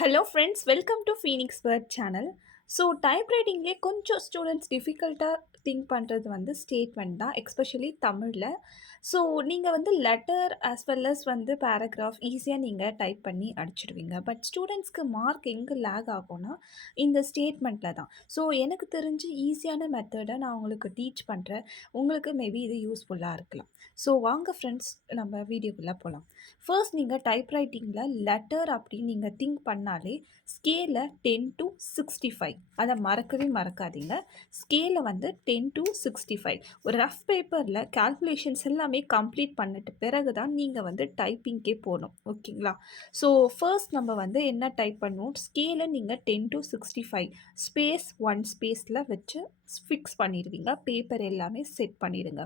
Hello friends, welcome to Phoenix word channel. So டைப்ரைட்டிங்லேயே கொஞ்சம் students டிஃபிகல்ட்டாக think பண்ணுறது வந்து ஸ்டேட்மெண்ட் தான், எக்ஸ்பெஷலி தமிழில். ஸோ நீங்கள் வந்து லெட்டர் ஆஸ் வெல் அஸ் வந்து பேராகிராஃப் ஈஸியாக நீங்கள் டைப் பண்ணி அடிச்சிடுவீங்க. பட் ஸ்டூடெண்ட்ஸ்க்கு மார்க் எங்கே லேக் ஆகும்னா இந்த ஸ்டேட்மெண்ட்டில் தான். ஸோ எனக்கு தெரிஞ்சு ஈஸியான மெத்தடை நான் உங்களுக்கு டீச் பண்ணுறேன். உங்களுக்கு மேபி இது யூஸ்ஃபுல்லாக இருக்கலாம். ஸோ வாங்க ஃப்ரெண்ட்ஸ், நம்ம வீடியோக்குள்ளே போகலாம். ஃபர்ஸ்ட் நீங்கள் டைப்ரைட்டிங்கில் லெட்டர் அப்படின்னு நீங்கள் திங்க் பண்ணாலே ஸ்கேலை 10 to 65 அதை மறக்கவே மறக்காதீங்க. ஸ்கேலை வந்து 10 to 65 ஒரு ரஃப் பேப்பரில் கால்குலேஷன்ஸ் எல்லாமே கம்ப்ளீட் பண்ணிட்டு பிறகு தான் நீங்கள் வந்து டைப்பிங்கே போகணும். ஓகேங்களா? ஸோ ஃபர்ஸ்ட் நம்ம வந்து என்ன டைப் பண்ணுவோம், ஸ்கேலை நீங்கள் 10 to 65 ஸ்பேஸ் 1 ஸ்பேஸில் வச்சு ஃபிக்ஸ் பண்ணிடுவீங்க. பேப்பர் எல்லாமே செட் பண்ணிடுங்க.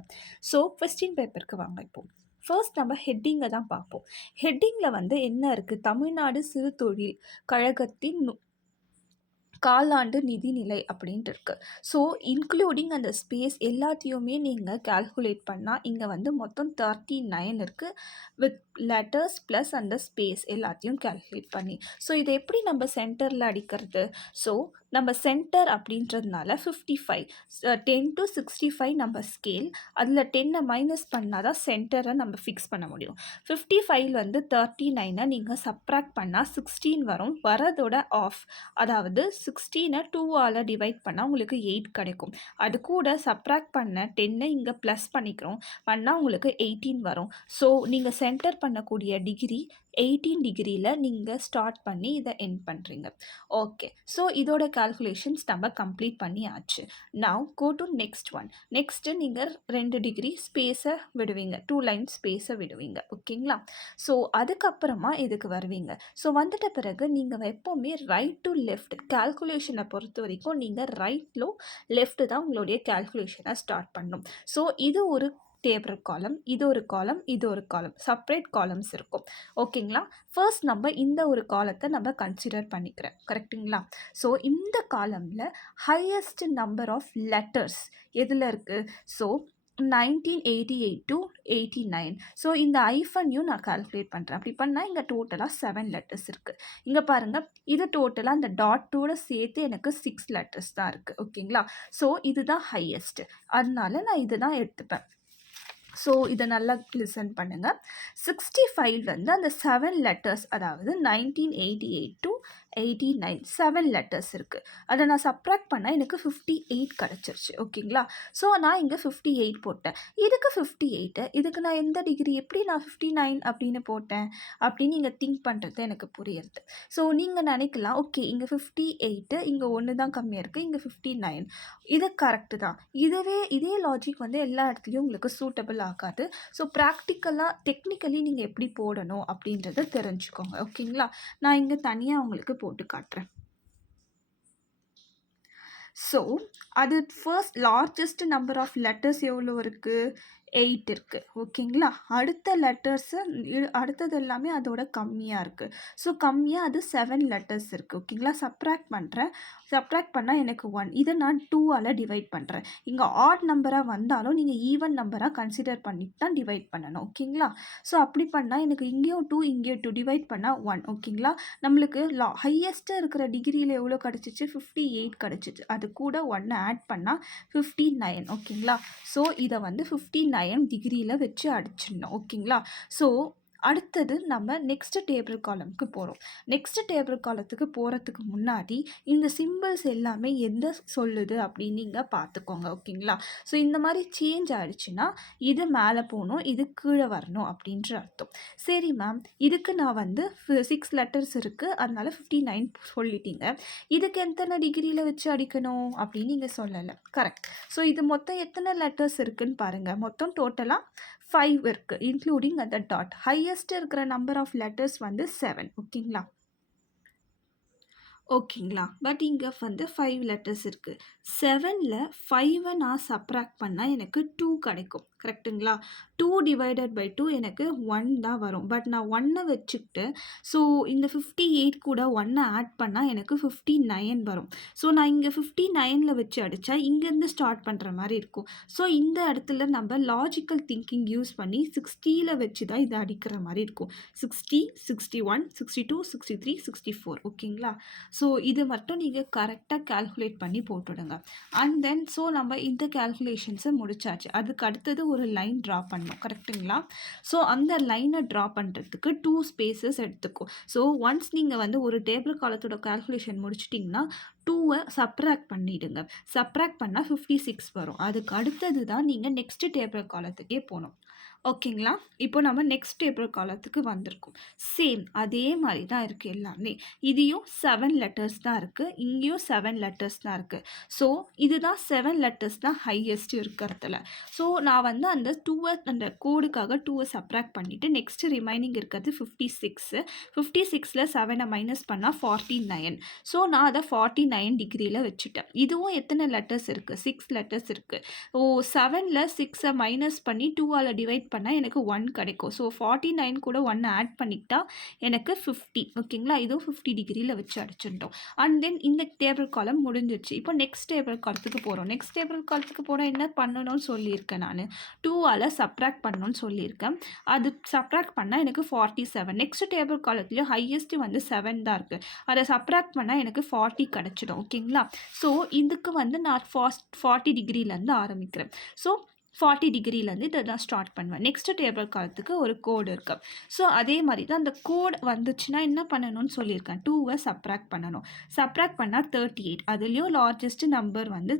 ஸோ கொஸ்டின் பேப்பருக்கு வாங்க. இப்போ ஃபர்ஸ்ட் நம்ம ஹெட்டிங்கை தான் பார்ப்போம். ஹெட்டிங்கில் வந்து என்ன இருக்குது, தமிழ்நாடு சிறு தொழில் கழகத்தின் காலாண்டு நிதிநிலை அப்படின்ட்டு இருக்குது. ஸோ இன்க்ளூடிங் அந்த ஸ்பேஸ் எல்லாத்தையுமே நீங்கள் கால்குலேட் பண்ணால் இங்கே வந்து மொத்தம் 39 இருக்குது, வித் லெட்டர்ஸ் ப்ளஸ் அந்த ஸ்பேஸ் எல்லாத்தையும் கால்குலேட் பண்ணி. ஸோ இதை எப்படி நம்ம சென்டரில் அடிக்கிறது? ஸோ நம்ம சென்டர் அப்படின்றதுனால 55 10 to 65 நம்ம ஸ்கேல், அதில் 10 மைனஸ் பண்ணால் தான் சென்டரை நம்ம ஃபிக்ஸ் பண்ண முடியும். 55 வந்து 39 நீங்கள் சப்ராக்ட் பண்ணால் 16 வரும். வரதோட ஆஃப், அதாவது 16 2ஆல் டிவைட் பண்ணால் உங்களுக்கு 8 கிடைக்கும். அது கூட சப்ராக்ட் பண்ண 10 இங்கே ப்ளஸ் பண்ணால் உங்களுக்கு 18 வரும். ஸோ நீங்கள் சென்டர் பண்ணக்கூடிய டிகிரி 18 டிகிரியில் நீங்கள் ஸ்டார்ட் பண்ணி இதை எண்ட் பண்ணுறீங்க. ஓகே, ஸோ இதோட கால்குலேஷன்ஸ் நம்ம கம்ப்ளீட் பண்ணி ஆச்சு. Now go to next one. Next நீங்கள் 2 டிகிரி ஸ்பேஸை விடுவீங்க, 2 லைன் ஸ்பேஸை விடுவீங்க. ஓகேங்களா? ஸோ அதுக்கப்புறமா இதுக்கு வருவீங்க. ஸோ வந்துட்ட பிறகு நீங்கள் எப்போவுமே ரைட் டு லெஃப்ட் கால்குலேஷனை பொறுத்த வரைக்கும் நீங்கள் ரைட்லோ லெஃப்ட் தான் உங்களுடைய கால்குலேஷனை ஸ்டார்ட் பண்ணணும். ஸோ இது ஒரு டேபிள் காலம், இது ஒரு காலம், இது ஒரு காலம், செப்பரேட் காலம்ஸ் இருக்கும். ஓகேங்களா? ஃபர்ஸ்ட் நம்ம இந்த ஒரு காலத்தை நம்ம கன்சிடர் பண்ணிக்கிறேன். கரெக்டுங்களா? ஸோ இந்த காலமில் ஹையஸ்ட் நம்பர் ஆஃப் லெட்டர்ஸ் எதில் இருக்குது? So 1988 to 89. ஸோ இந்த ஐஃபனையும் நான் கால்குலேட் பண்ணுறேன். அப்படி பண்ணால் இங்கே டோட்டலாக 7 லெட்டர்ஸ் இருக்குது. இங்கே பாருங்கள், இது டோட்டலாக அந்த டாட்டோடு சேர்த்து எனக்கு 6 லெட்டர்ஸ் தான் இருக்குது. ஓகேங்களா? ஸோ இதுதான் ஹையஸ்ட்டு, அதனால நான் இது தான் எடுத்துப்பேன். ஸோ இதை நல்லா லிசன் பண்ணுங்கள். 65 வந்து அந்த 7 லெட்டர்ஸ், அதாவது 1988 to 89 7 லெட்டர்ஸ் இருக்குது. அதை நான் சப்ராக்ட் பண்ணால் எனக்கு 58 கிடச்சிருச்சு. ஓகேங்களா? ஸோ நான் இங்கே 58 போட்டேன். இதுக்கு 58, இதுக்கு நான் எந்த டிகிரி, எப்படி நான் 59 அப்படின்னு போட்டேன் அப்படின்னு நீங்கள் திங்க் பண்ணுறது எனக்கு புரியுது. ஸோ நீங்கள் நினைக்கலாம், ஓகே இங்கே 58, இங்கே ஒன்று தான் கம்மியாக இருக்குது, இங்கே 59, இது கரெக்டு தான். இதே லாஜிக் வந்து எல்லா இடத்துலையும் உங்களுக்கு சூட்டபிள் ஆகாது. ஸோ ப்ராக்டிக்கலாக டெக்னிக்கலி நீங்கள் எப்படி போடணும் அப்படின்றத தெரிஞ்சுக்கோங்க. ஓகேங்களா? நான் இங்கே தனியாக உங்களுக்கு போட்டு காட்டுறேன். ஸோ அது first largest number of letters எவ்வளோ இருக்குது? 8 இருக்குது. ஓகேங்களா? அடுத்த லெட்டர்ஸு அடுத்தது எல்லாமே அதோட கம்மியாக இருக்குது. ஸோ கம்மியாக அது 7 லெட்டர்ஸ் இருக்குது. ஓகேங்களா? சப்ராக்ட் பண்ணுறேன். சப்ராக்ட் பண்ணால் எனக்கு 1. இதை நான் 2ஆல் டிவைட் பண்ணுறேன். இங்கே ஆட் நம்பராக வந்தாலும் நீங்கள் ஈவன் நம்பராக கன்சிடர் பண்ணிட்டு தான் டிவைட் பண்ணணும். ஓகேங்களா? ஸோ அப்படி பண்ணால் எனக்கு இங்கேயும் 2 இங்கேயும் 2 டிவைட் பண்ணால் 1. ஓகேங்களா? நம்மளுக்கு ஹையஸ்ட்டு இருக்கிற டிகிரியில் எவ்வளோ கிடச்சிச்சு? 58 கிடச்சிச்சு. அது கூட 1 ஆட் பண்ணால் 59. ஓகேங்களா? ஸோ இதை வந்து 59 டிகிரியில் வச்சு அடிச்சிடணும். ஓகேங்களா? ஸோ அடுத்தது நம்ம நெக்ஸ்ட் டேபிள் காலம்க்கு போகிறோம். நெக்ஸ்ட் டேபிள் காலத்துக்கு போகிறதுக்கு முன்னாடி இந்த சிம்பிள்ஸ் எல்லாமே எந்த சொல்லுது அப்படின்னு நீங்கள் பார்த்துக்கோங்க. ஓகேங்களா? ஸோ இந்த மாதிரி சேஞ்ச் ஆகிடுச்சுன்னா இது மேலே போகணும், இது கீழே வரணும் அப்படின்ற அர்த்தம். சரி மேம், இதுக்கு நான் வந்து 6 லெட்டர்ஸ் இருக்குது, அதனால 59 சொல்லிட்டீங்க. இதுக்கு எத்தனை டிகிரியில் வச்சு அடிக்கணும் அப்படின்னு நீங்கள் சொல்லலை. கரெக்ட். ஸோ இது மொத்தம் எத்தனை லெட்டர்ஸ் இருக்குதுன்னு பாருங்கள். மொத்தம் டோட்டலாக 5 இருக்குது, இன்க்ளூடிங் அந்த டாட். ஹையஸ்ட் இருக்கிற நம்பர் ஆஃப் லெட்டர்ஸ் வந்து 7. ஓகேங்களா? பட் இங்கே வந்து 5 லெட்டர்ஸ் இருக்குது. 7ல் 5 நான் சப்ராக்ட் பண்ணால் எனக்கு 2 கிடைக்கும். கரெக்ட்டுங்களா? 2 டிவைடட் பை 2 எனக்கு 1 தான் வரும். பட் நான் 1 வச்சுக்கிட்டு ஸோ இந்த 58 கூட 1 ஆட் பண்ணா எனக்கு 59 வரும். ஸோ நான் இங்க 59ல வச்சு அடிச்சா இங்கேருந்து ஸ்டார்ட் பண்ற மாரி இருக்கும். ஸோ இந்த இடத்துல நம்ம லாஜிக்கல் திங்கிங் யூஸ் பண்ணி 60ல வச்சு தான் இத அடிக்கிற மாரி இருக்கும். 60, 61, 62, 63, 64 ஓகேங்களா? ஸோ இது மட்டும் நீங்க கரெக்ட்டா கால்குலேட் பண்ணி போட்டுடுங்க. அண்ட் தென் ஸோ நம்ம இந்த கால்குலேஷன்ஸை முடிச்சாச்சு. அதுக்கு அடுத்தது ஒரு லைன் ட்ரா பண்ணணும் கரெக்ட்டுங்களா? ஸோ அந்த லைனை ட்ரா பண்ணுறதுக்கு 2 ஸ்பேசஸ் எடுத்துக்கும். ஸோ ஒன்ஸ் நீங்கள் வந்து ஒரு டேபிள் காலத்தோட கால்குலேஷன் முடிச்சிட்டிங்கன்னா 2 சப்ராக்ட் பண்ணிடுங்க. சப்ராக்ட் பண்ணால் 56 வரும். அதுக்கு அடுத்தது தான் நீங்கள் நெக்ஸ்ட் டேபிள் காலத்துக்கே போகணும். ஓகேங்களா? இப்போ நம்ம நெக்ஸ்ட் டேபிள் காலத்துக்கு வந்திருக்கோம். சேம் அதே மாதிரி தான் இருக்குது எல்லாமே. இதையும் 7 லெட்டர்ஸ் தான் இருக்குது. இங்கேயும் 7 லெட்டர்ஸ் தான் இருக்குது. ஸோ இதுதான் 7 லெட்டர்ஸ் தான் ஹையஸ்ட் இருக்கிறதுல. ஸோ நான் வந்து அந்த 2 அந்த கோடுக்காக 2 சப்ராக்ட் பண்ணிவிட்டு நெக்ஸ்ட் ரிமைனிங் இருக்கிறது 56. 56ல் 7 மைனஸ் பண்ணால் 49. ஸோ நான் அதை 49 டிகிரியில் வச்சுட்டேன். இதுவும் எத்தனை லெட்டர்ஸ் இருக்குது? 6 லெட்டர்ஸ் இருக்குது. 7ல் 6 மைனஸ் பண்ணி 2ஆல் டிவைட் பண்ணால் எனக்கு 1 கிடைக்கும். ஸோ 49 கூட 1 ஆட் பண்ணிக்கிட்டா எனக்கு 50 ஓகேங்களா? இதுவும் 50 டிகிரியில் வச்சு அடிச்சிட்டோம். அண்ட் தென் இந்த டேபிள் காலம் முடிஞ்சிருச்சு. இப்போ நெக்ஸ்ட் டேபிள் காலத்துக்கு போகிறோம். நெக்ஸ்ட் டேபிள் காலத்துக்கு போனால் என்ன பண்ணணும்னு சொல்லியிருக்கேன் நான். 2ஆல் சப்ராக்ட் பண்ணணும்னு சொல்லியிருக்கேன். அது சப்ராக்ட் பண்ணால் எனக்கு 47. நெக்ஸ்ட் டேபிள் காலத்துலேயும் ஹையஸ்ட் வந்து 7 தான் இருக்குது. அதை சப்ராக்ட் பண்ணால் எனக்கு 40 கிடச்சிடும் ஓகேங்களா? ஸோ இதுக்கு வந்து நான் 40 டிகிரிலேருந்து ஆரம்பிக்கிறேன். ஸோ 40 டிகிரிலேருந்து இதை நான் ஸ்டார்ட் பண்ணுவேன். நெக்ஸ்ட் டேபிள் காலத்துக்கு ஒரு கோடு இருக்குது. ஸோ அதே மாதிரி தான் அந்த கோடு வந்துச்சுன்னா என்ன பண்ணணும்னு சொல்லியிருக்கேன். 2 சப்ராக்ட் பண்ணணும். சப்ராக்ட் பண்ணால் 38. அதுலேயும் லார்ஜஸ்ட் நம்பர் வந்து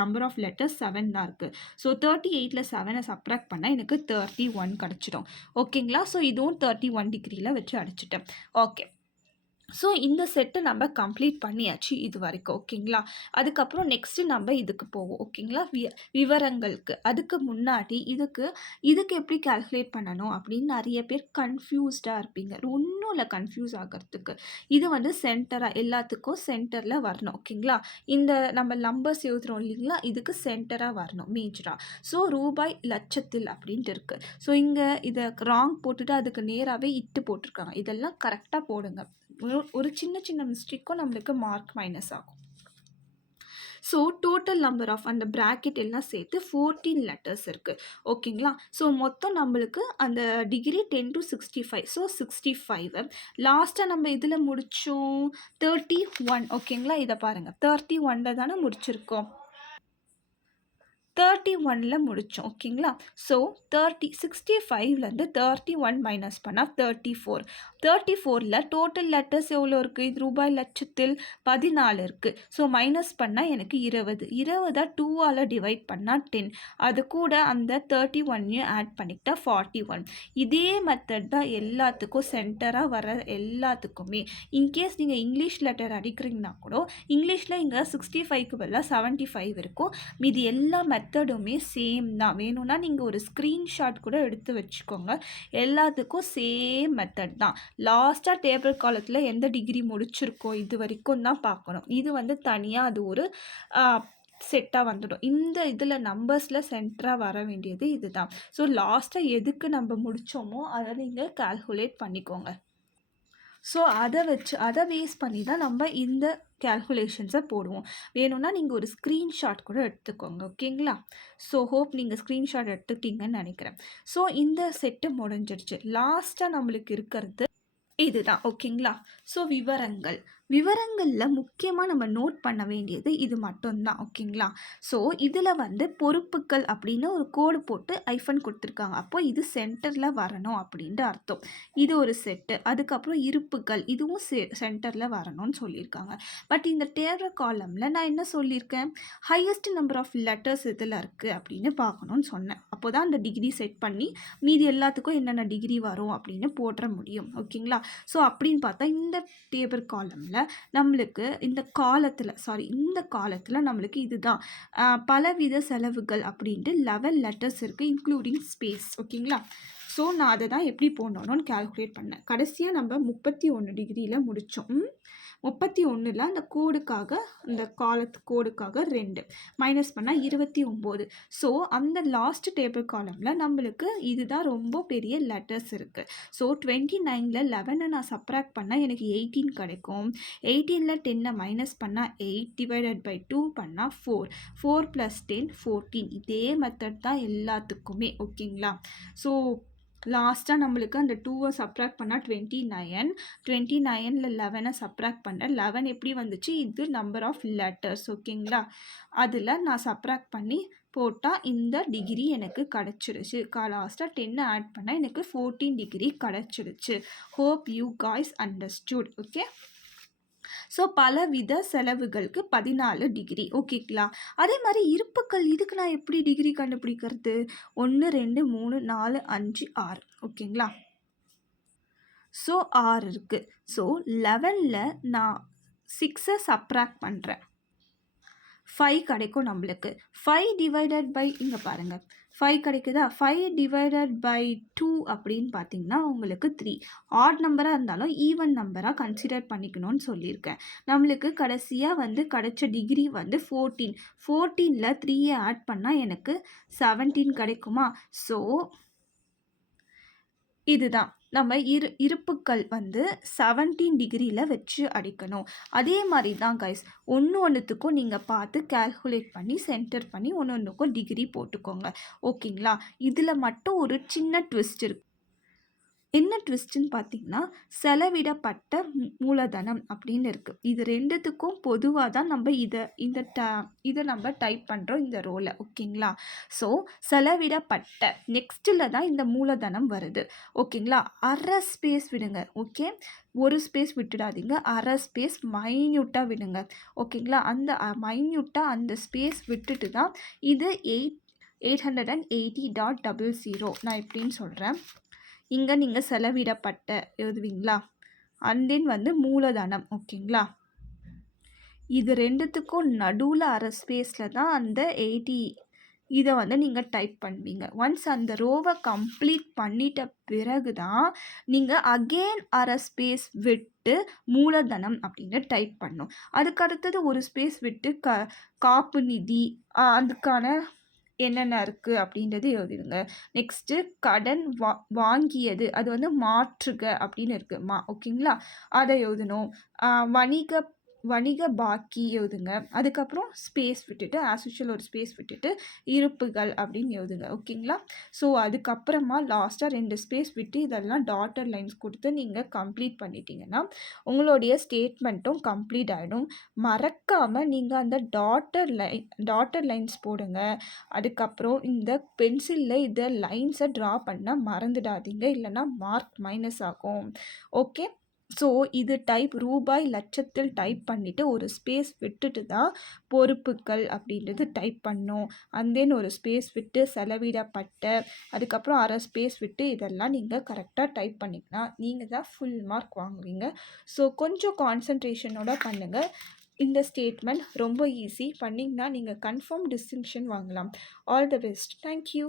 நம்பர் ஆஃப் லெட்டர்ஸ் 7 தான் இருக்குது. ஸோ 38ல் 7 சப்ராக்ட் பண்ணால் எனக்கு 31 கிடச்சிடும் ஓகேங்களா? ஸோ இதுவும் 31 டிகிரியில் வச்சு அடிச்சிட்டேன். ஓகே. ஸோ இந்த செட்டை நம்ம கம்ப்ளீட் பண்ணியாச்சு இது வரைக்கும் ஓகேங்களா? அதுக்கப்புறம் நெக்ஸ்ட்டு நம்ம இதுக்கு போவோம் ஓகேங்களா? விவரங்களுக்கு. அதுக்கு முன்னாடி இதுக்கு எப்படி கால்குலேட் பண்ணணும் அப்படின்னு நிறைய பேர் கன்ஃபியூஸ்டாக இருப்பீங்க. ஒன்றும் இல்லை கன்ஃபியூஸ் ஆகிறதுக்கு. இது வந்து சென்டராக எல்லாத்துக்கும் சென்டரில் வரணும் ஓகேங்களா? இந்த நம்ம நம்பர்ஸ் எழுதுகிறோம் இல்லைங்களா? இதுக்கு சென்டராக வரணும் மேஜராக. ஸோ ரூபாய் லட்சத்தில் அப்படின்ட்டு இருக்குது. ஸோ இங்கே இதை ராங் போட்டுட்டு அதுக்கு நேராகவே இட்டு போட்டிருக்காங்க. இதெல்லாம் கரெக்டாக போடுங்க. ஒரு சின்ன சின்ன மிஸ்டேக்கும் நம்மளுக்கு மார்க் மைனஸ் ஆகும். ஸோ டோட்டல் நம்பர் ஆஃப் அந்த ப்ராக்கெட் எல்லாம் சேர்த்து 14 லெட்டர்ஸ் இருக்குது ஓகேங்களா? ஸோ மொத்தம் நம்மளுக்கு அந்த டிகிரி 10 to 65. ஸோ 65 லாஸ்ட்டாக நம்ம இதில் முடித்தோம் 31 ஓகேங்களா? இதை பாருங்கள் 31ல் தானே முடிச்சிருக்கோம். 31ல் முடித்தோம் ஓகேங்களா? ஸோ 65லேருந்து 31 மைனஸ் பண்ணால் 34. 34ல் டோட்டல் லெட்டர்ஸ் எவ்வளோ இருக்குது? இது ரூபாய் லட்சத்தில் 14 இருக்குது. ஸோ மைனஸ் பண்ணால் எனக்கு 20. 20 2ஆல் டிவைட் பண்ணால் 10. அது கூட அந்த 31ஐயும் ஆட் பண்ணிக்கிட்டா 41. இதே மெத்தட் தான் எல்லாத்துக்கும் சென்டராக வர எல்லாத்துக்குமே. இன்கேஸ் நீங்கள் இங்கிலீஷ் லெட்டர் அடிக்கிறீங்கன்னா கூட இங்கிலீஷில் இங்கே 65க்கு பதிலாக 75 இருக்கும். மீதி எல்லா மெத்தடுமே சேம் தான். வேணும்னா நீங்கள் ஒரு ஸ்க்ரீன்ஷாட் கூட எடுத்து வச்சுக்கோங்க. எல்லாத்துக்கும் சேம் மெத்தட் தான். லாஸ்ட்டாக டேபிள் காலத்தில் எந்த டிகிரி முடிச்சிருக்கோம் இது வரைக்கும் தான் பார்க்கணும். இது வந்து தனியாக அது ஒரு செட்டாக வந்துடும். இந்த இதில் நம்பர்ஸில் சென்டராக வர வேண்டியது இதுதான். ஸோ லாஸ்ட்டாக எதுக்கு நம்ம முடித்தோமோ அதை நீங்கள் கால்குலேட் பண்ணிக்கோங்க. ஸோ அதை பேஸ் பண்ணி தான் நம்ம இந்த கால்குலேஷன்ஸை போடுவோம். வேணும்னா நீங்கள் ஒரு ஸ்க்ரீன்ஷாட் கூட எடுத்துக்கோங்க ஓகேங்களா? ஸோ ஹோப் நீங்கள் ஸ்க்ரீன்ஷாட் எடுத்துக்கிட்டீங்கன்னு நினைக்கிறேன். ஸோ இந்த செட்டு முடிஞ்சிடுச்சு. லாஸ்ட்டாக நம்மளுக்கு இருக்கிறது இதுதான் ஓகேங்களா? ஸோ விவரங்களில் முக்கியமாக நம்ம நோட் பண்ண வேண்டியது இது மட்டும்தான் ஓகேங்களா? ஸோ இதில் வந்து பொறுப்புகள் அப்படின்னு ஒரு கோடு போட்டு ஐஃபன் கொடுத்துருக்காங்க. அப்போ இது சென்டரில் வரணும் அப்படின்ட்டு அர்த்தம். இது ஒரு செட்டு. அதுக்கப்புறம் இருப்புகள் இதுவும் சென்டரில் வரணும்னு சொல்லியிருக்காங்க. பட் இந்த டேபிள் காலமில் நான் என்ன சொல்லியிருக்கேன்? ஹையஸ்ட் நம்பர் ஆஃப் லெட்டர்ஸ் இதில் இருக்குது அப்படின்னு பார்க்கணும்னு சொன்னேன். அப்போ தான் அந்த டிகிரி செட் பண்ணி மீதி எல்லாத்துக்கும் என்னென்ன டிகிரி வரும் அப்படின்னு போட்டுற முடியும் ஓகேங்களா? ஸோ அப்படின்னு பார்த்தா இந்த டேபிள் காலமில் நம்மளுக்கு இந்த காலத்தில் நம்மளுக்கு இதுதான் பலவித செலவுகள் அப்படின்ட்டு 11 லெட்டர்ஸ் இருக்குது இன்க்ளூடிங் ஸ்பேஸ் ஓகேங்களா? ஸோ நான் அதை தான் எப்படி போடணும்னு கால்குலேட் பண்ணேன். கடைசியாக நம்ம 31 டிகிரியில் முடித்தோம். 31ல அந்த கோடுக்காக அந்த காலத்து கோடுக்காக 2 மைனஸ் பண்ணால் 29. ஸோ அந்த லாஸ்ட் டேபிள் காலமில் நம்மளுக்கு இதுதான் ரொம்ப பெரிய லெட்டர்ஸ் இருக்குது. ஸோ 29ல் 11 நான் சப்ராக்ட் பண்ணால் எனக்கு 18 கிடைக்கும். 18ல் 10 மைனஸ் பண்ணால் 8 டிவைடட் பை 2 பண்ணால் 4. 4 + 10 14. இதே மெத்தட் தான் எல்லாத்துக்குமே. ஓகேங்களா? ஸோ லாஸ்ட்டாக நம்மளுக்கு அந்த 2வை சப்ராக்ட் பண்ணால் 29. 29ல் 11 சப்ராக்ட் பண்ணேன். 11 எப்படி வந்துச்சு? இது நம்பர் ஆஃப் லெட்டர்ஸ். ஓகேங்களா? அதில் நான் சப்ராக்ட் பண்ணி போட்டால் இந்த டிகிரி எனக்கு கிடச்சிருச்சு. லாஸ்ட்டாக 10 ஆட் பண்ணால் எனக்கு 14 டிகிரி கிடச்சிருச்சு. Hope you guys understood. Okay. So பலவித செலவுகளுக்கு 14 டிகிரி. ஓகேங்களா? அதே மாதிரி இருப்புக்கள் இதுக்கு நான் எப்படி டிகிரி கண்டுபிடிக்கிறது? 1 2 3 4 5 6. ஓகேங்களா? ஸோ 6 இருக்குது. ஸோ 11ல் நான் 6ஐ சப்ராக்ட் பண்ணுறேன். 5 கிடைக்கும் நம்மளுக்கு. 5 டிவைடட் பை இங்கே பாருங்கள் 5 கிடைக்குதா? 5 டிவைடட் பை 2 அப்படின்னு பார்த்தீங்கன்னா உங்களுக்கு 3. ஆட் நம்பராக இருந்தாலும் ஈவன் நம்பராக கன்சிடர் பண்ணிக்கணும்னு சொல்லியிருக்கேன். நம்மளுக்கு கடைசியாக வந்து கிடைச்ச டிகிரி வந்து 14. 14ல் 3ஐ ஆட் பண்ணால் எனக்கு 17 கிடைக்குமா? ஸோ இதுதான் நம்ம இருப்புக்கள் வந்து 17 டிகிரியில் வச்சு அடிக்கணும். அதே மாதிரி தான் கைஸ் ஒன்றுத்துக்கும் நீங்கள் பார்த்து கேல்குலேட் பண்ணி சென்டர் பண்ணி ஒன்றுக்கும் டிகிரி போட்டுக்கோங்க. ஓகேங்களா? இதில் மட்டும் ஒரு சின்ன ட்விஸ்ட் இருக்குது. என்ன ட்விஸ்ட்டுன்னு பார்த்தீங்கன்னா செலவிடப்பட்ட மூலதனம் அப்படின்னு இருக்குது. இது ரெண்டுத்துக்கும் பொதுவாக தான் நம்ம இதை நம்ம டைப் பண்ணுறோம் இந்த ரோலை. ஓகேங்களா? ஸோ செலவிடப்பட்ட நெக்ஸ்ட்டில் தான் இந்த மூலதனம் வருது. ஓகேங்களா? அரை ஸ்பேஸ் விடுங்க. ஓகே, ஒரு ஸ்பேஸ் விட்டுடாதீங்க. அரை ஸ்பேஸ் மைன்யூட்டாக விடுங்க. ஓகேங்களா? அந்த மைன்யூட்டாக அந்த ஸ்பேஸ் விட்டுட்டு தான் இது 880.00 நான் எப்படின்னு சொல்கிறேன். இங்கே நீங்கள் செலவிடப்பட்ட எழுதுவீங்களா? அண்ட் தென் வந்து மூலதனம். ஓகேங்களா? இது ரெண்டுத்துக்கும் நடுவில் அரை ஸ்பேஸில் தான் அந்த 80 இதை வந்து நீங்கள் டைப் பண்ணுவீங்க. ஒன்ஸ் அந்த ரோவை கம்ப்ளீட் பண்ணிட்ட பிறகு தான் நீங்கள் அகெயின் அரை ஸ்பேஸ் விட்டு மூலதனம் அப்படின்னு டைப் பண்ணணும். அதுக்கு அடுத்தது ஒரு ஸ்பேஸ் விட்டு காப்பு நிதி அதுக்கான என்னென்ன இருக்குது அப்படின்றது எழுதிடுங்க. நெக்ஸ்ட்டு கடன் வாங்கியது அது வந்து மாற்றுக அப்படின்னு இருக்குது ஓகேங்களா? அதை எழுதணும். வணிக பாக்கி எழுதுங்க. அதுக்கப்புறம் ஸ்பேஸ் விட்டுட்டு ஆஸ் யூஷுவல் ஒரு ஸ்பேஸ் விட்டுட்டு இருப்புகள் அப்படின்னு எழுதுங்க. ஓகேங்களா? ஸோ அதுக்கப்புறமா லாஸ்ட்டாக 2 ஸ்பேஸ் விட்டு இதெல்லாம் டாட்டர் லைன்ஸ் கொடுத்து நீங்கள் கம்ப்ளீட் பண்ணிட்டீங்கன்னா உங்களுடைய ஸ்டேட்மெண்ட்டும் கம்ப்ளீட் ஆகிடும். மறக்காமல் நீங்கள் அந்த டாட்டர் லைன்ஸ் போடுங்க. அதுக்கப்புறம் இந்த பென்சிலில் இதை லைன்ஸை ட்ரா பண்ண மறந்துடாதீங்க, இல்லைன்னா மார்க் மைனஸ் ஆகும். ஓகே. ஸோ இது ரூபாய் லட்சத்தில் டைப் பண்ணிவிட்டு ஒரு ஸ்பேஸ் விட்டுட்டு தான் பொறுப்புகள் அப்படின்றது டைப் பண்ணோம். அண்ட் தென் ஒரு ஸ்பேஸ் விட்டு செலவிடப்பட்ட அதுக்கப்புறம் அரை ஸ்பேஸ் விட்டு இதெல்லாம் நீங்கள் கரெக்டாக டைப் பண்ணிங்கன்னா நீங்கள் தான் ஃபுல் மார்க் வாங்குவீங்க. ஸோ கொஞ்சம் கான்சன்ட்ரேஷனோட பண்ணுங்கள். இந்த ஸ்டேட்மெண்ட் ரொம்ப ஈஸி. பண்ணிங்கன்னா நீங்கள் கன்ஃபார்ம் டிஸ்டிங்ஷன் வாங்கலாம். All the best. தேங்க்யூ.